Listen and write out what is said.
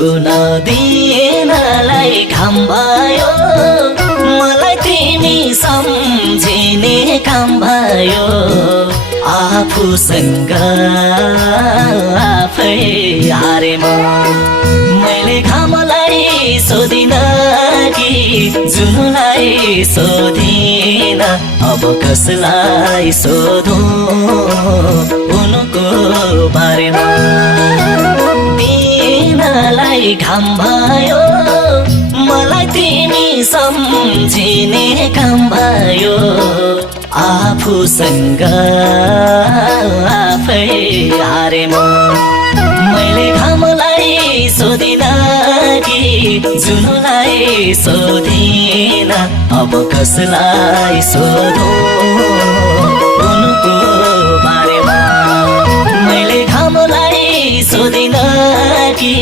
जुन दिनलाई घाम भयो मलाई तिमी सम्झिने काम भयो आफूसँग आफै हारे मैले घामलाई सोधिन कि जुनलाई सोधिन अब कसलाई सोधौं उनको बारेमा दिनलाई घाम भयो मलाई तिमी सम्झिने काम भयो आफूसँग आफै हारे मैले घामलाई सोधिन कि जुनलाई सोधिन अब कसलाई सोधौं उनको बारेमा मैले घामलाई सोधिन कि